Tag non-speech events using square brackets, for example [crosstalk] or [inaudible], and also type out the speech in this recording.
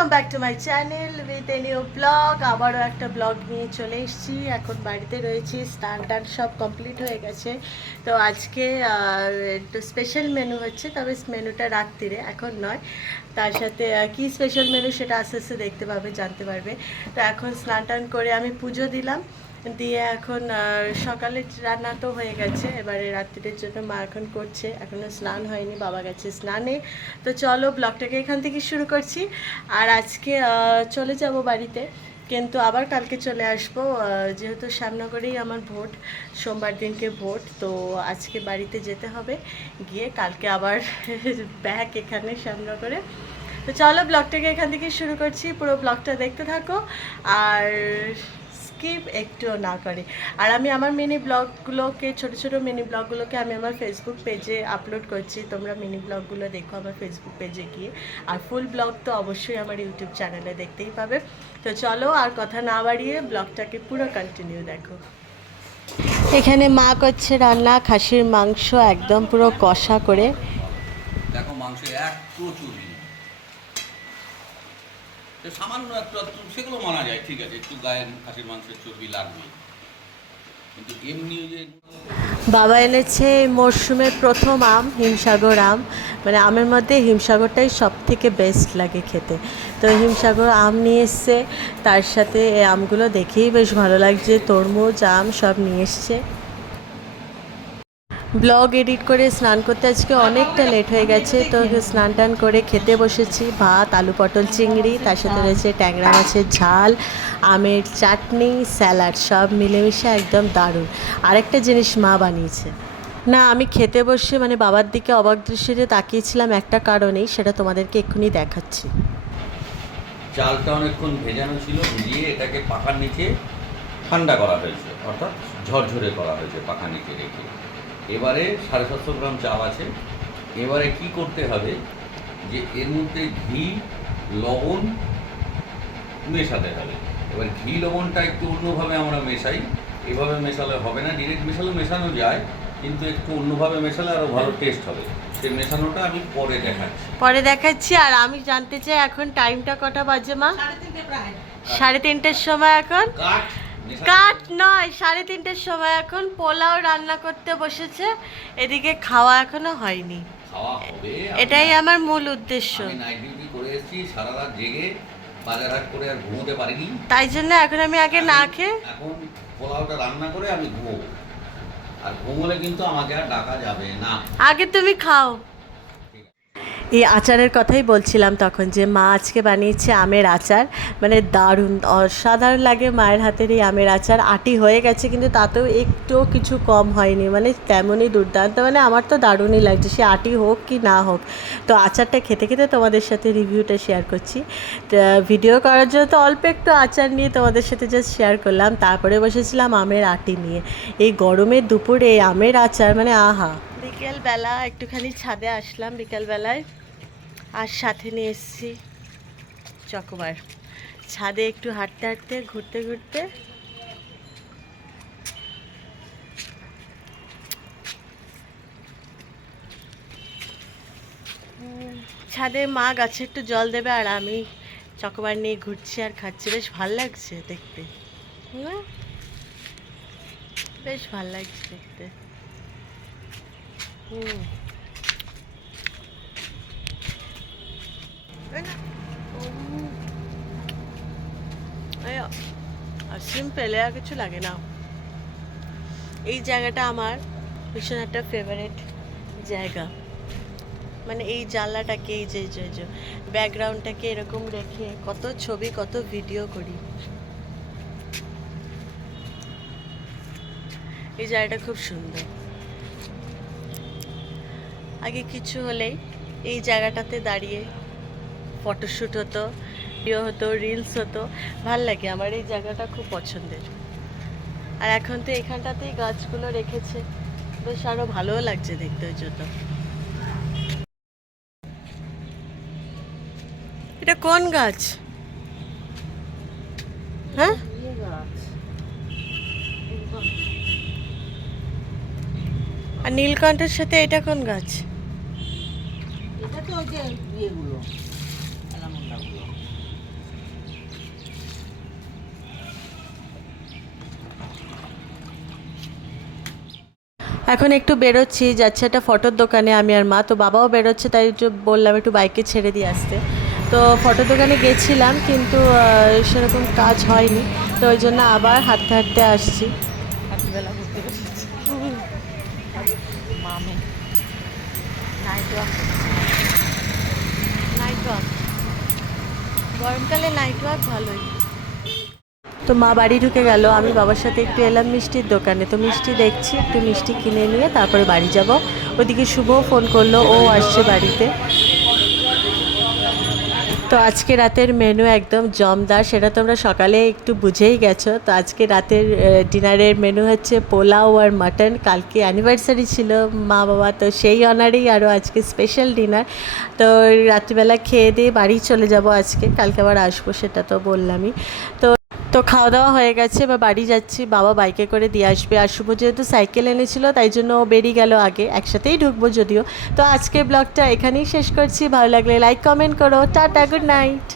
Welcome back to my channel with a new vlog আবারও একটা blog নিয়ে চলে এসেছি। এখন বাড়িতে রয়েছি। স্নান টান সব কমপ্লিট হয়ে গেছে। তো আজকে একটু স্পেশাল মেনু হচ্ছে, তবে মেনুটা রাত্রিরে এখন নয়। তার সাথে কি স্পেশাল মেনু সেটা আস্তে আস্তে দেখতে পাবে, জানতে পারবে। তো এখন স্নান টান করে আমি পুজো দিলাম। দিয়ে এখন সকালে রান্না তো হয়ে গেছে। এবারে রাত্রির জন্য মা এখন করছে। এখনও স্নান হয়নি, বাবা গেছে স্নানে। তো চলো ব্লগটাকে এখান থেকে শুরু করছি। আর আজকে চলে যাব বাড়িতে। কিন্তু আবার কালকে চলে আসব। যেহেতু শ্যামনগরেই আমার ভোট, সোমবার দিনকে ভোট, তো আজকে বাড়িতে যেতে হবে। গিয়ে কালকে আবার [laughs] ব্যাক এখানে শ্যামনগরে। তো চলো ব্লগটাকে এখান থেকে শুরু করছি। পুরো ব্লগটা দেখতে থাকো। আর স্কিপ একটুও না করে। আর আমি আমার মিনি ব্লগগুলোকে, ছোট ছোট মিনি ব্লগগুলোকে আমি আমার ফেসবুক পেজে আপলোড করছি। তোমরা মিনি ব্লগগুলো দেখো আমার ফেসবুক পেজে গিয়ে। আর ফুল ব্লগ তো অবশ্যই আমার ইউটিউব চ্যানেলে দেখতেই পাবে। তো চলো আর কথা না বাড়িয়ে ব্লগটাকে পুরো কন্টিনিউ দেখো। এখানে মা করছে রান্না, খাসির মাংস, একদম পুরো কষা করে। দেখো মাংসে এক প্রচুর সামান্য একটু একটু সেগুলো মানা যায়, ঠিক আছে, একটু গায়ে খাসির মাংসের চর্বি লাগবে কিন্তু এমনি যে বাবা এনেছে মরশুমের প্রথম আম, হিমসাগর আম। মানে আমের মধ্যে হিমসাগরটাই সব থেকে বেস্ট লাগে খেতে। তো হিমসাগর আম নিয়ে এসছে, তার সাথে এই আমগুলো দেখেই বেশ ভালো লাগছে, তরমুজ, আম সব নিয়ে এসছে। ব্লগ এডিট করে স্নান করতে আজকে অনেকটা লেট হয়ে গেছে, তো স্নান টান করে খেতে বসেছি। ভাত, আলু পটল, চিংড়ি, তার সাথে রয়েছে ট্যাংরা মাছের ঝাল, আমের চাটনি, স্যালাড, সব মিলেমিশে একদম দারুণ। আরেকটা জিনিস মা বানিয়েছে। না, আমি খেতে বসে মানে বাবার দিকে অবাক দৃষ্টিতে তাকিয়েছিলাম, একটা কারণেই, সেটা তোমাদেরকে এক্ষুনি দেখাচ্ছি। চালটা অনেকক্ষণ ভেজানো ছিল, ভিজিয়ে এটাকে পাখার নিচে ঠান্ডা করা হয়েছে, অর্থাৎ ঝরঝরে করা হয়েছে পাখার নিচে রেখে। এবারে সাড়ে সাতশো গ্রাম চাল আছে। এবারে কি করতে হবে যে এর মধ্যে ঘি লবণ মেশাতে হবে। এবার ঘি লবণটা একটু অন্যভাবে আমরা মেশাই। এভাবে মেশালে হবে না ডিরেক্ট মেশালে মেশানো যায় কিন্তু একটু অন্যভাবে মেশালে আরও ভালো টেস্ট হবে। সেই মেশানোটা আমি পরে দেখাচ্ছি। পরে দেখাচ্ছি আর আমি জানতে চাই এখন টাইমটা কটা বাজে মা? সাড়ে তিনটের সময় এখন? কাঠ কাট নয় সাড়ে তিনটের সময় এখন পোলাও রান্না করতে বসেছে। এদিকে খাওয়া এখনও হয়নি। এটাই আমার মূল উদ্দেশ্য। আমি নাইট ডিউটি করে এসেছি সারা রাত জেগে বাজার করে আর ঘুমোতে পারিনি। তাই জন্য এখন আমি আগে না খেয়ে এখন পোলাওটা রান্না করে আমি ঘুমোবো। আর ঘুমোলে কিন্তু আমাকে আর ডাকা যাবে না। আগে তুমি খাও। এই আচারের কথাই বলছিলাম তখন যে মা আজকে বানিয়েছে আমের আচার। মানে দারুণ, অসাধারণ লাগে মায়ের হাতের এই আমের আচার। আটি হয়ে গেছে কিন্তু তাতেও একটুও কিছু কম হয়নি। মানে তেমনই দুর্দান্ত। মানে আমার তো দারুণই লাগছে, সে আটি হোক কি না হোক। তো আচারটা খেতে খেতে তোমাদের সাথে রিভিউটা শেয়ার করছি। ভিডিও করার জন্য তো অল্প একটু আচার নিয়ে তোমাদের সাথে জাস্ট শেয়ার করলাম। তারপরে বসেছিলাম আমের আটি নিয়ে। এই গরমের দুপুরে আমের আচার মানে আহা। বিকেলবেলা একটুখানি ছাদে আসলাম বিকেলবেলায়। আর সাথে নিয়ে এসেছি চকোবার। ছাদে একটু হাঁটতে হাঁটতে, ঘুরতে ঘুরতে। ছাদে মা গাছে একটু জল দেবে আর আমি চকোবার নিয়ে ঘুরছি আর খাচ্ছি। বেশ ভালো লাগছে দেখতে? বেশ ভালো লাগছে দেখতে। হুম। সিম্পল আর কিছু লাগে না। এই জায়গাটা আমার ভীষণ একটা ফেভারিট জায়গা। মানে এই জানলাটাকে, এই যে যে ব্যাকগ্রাউন্ডটাকে এরকম রেখে কত ছবি, কত ভিডিও করি। এই জায়গাটা খুব সুন্দর। আগে কিছু হলেই এই জায়গাটাতে দাঁড়িয়ে ফটোশ্যুট হতো ভিডিও হতো রিলস হতো, ভালো লাগে। আমার এই জায়গাটা খুব পছন্দের। আর এখন তো এখানটাতেই গাছগুলো রেখেছে। বেশ আরও ভালোও লাগছে দেখতে ওই জন্য। এটা কোন গাছ? হ্যাঁ? আর নীলকণ্ঠের সাথে এটা কোন গাছ? এটা তো ওই যে ইয়েগুলো। এখন একটু বেরোচ্ছি, যাচ্ছে একটা ফটোর দোকানে, আমি আর মা, তো বাবাও বেরোচ্ছে, তাই বললাম একটু বাইকে ছেড়ে দিয়ে আসতে। তো ফটোর দোকানে গেছিলাম, কিন্তু সেরকম কাজ হয়নি, তো ওই জন্য আবার হাঁটতে হাঁটতে আসছি। গরমকালে নাইট ওয়াক ভালোই। তো মা বাড়ি ঢুকে গেল। আমি বাবার সাথে একটু এলাম মিষ্টির দোকানে। তো মিষ্টি দেখছি, একটু মিষ্টি কিনে নিয়ে তারপরে বাড়ি যাব। ওদিকে শুভও ফোন করল, ও আসছে বাড়িতে। তো আজকে রাতের মেনু একদম জমদার। সেটা তোমরা সকালে একটু বুঝেই গেছো। তো আজকে রাতের ডিনারের মেনু হচ্ছে পোলাও আর মাটন কালকে অ্যানিভার্সারি ছিল মা বাবা, তো সেই অনারেই আরও আজকে স্পেশাল ডিনার তো রাত্রিবেলা খেয়ে দিয়ে বাড়ি চলে যাব আজকে। কালকে আবার আসব, সেটা তো বললামই। তো তো খাওয়া দাওয়া হয়ে গেছে বা বাড়ি যাচ্ছি। বাবা বাইকে করে দিয়ে আসবে। আর শুভ যেহেতু সাইকেল এনেছিল, তাই জন্য ও বেরিয়ে গেল আগে। একসাথেই ঢুকবো যদিও। তো আজকে ব্লগটা এখানেই শেষ করছি। ভালো লাগলে লাইক কমেন্ট করো। Tata good night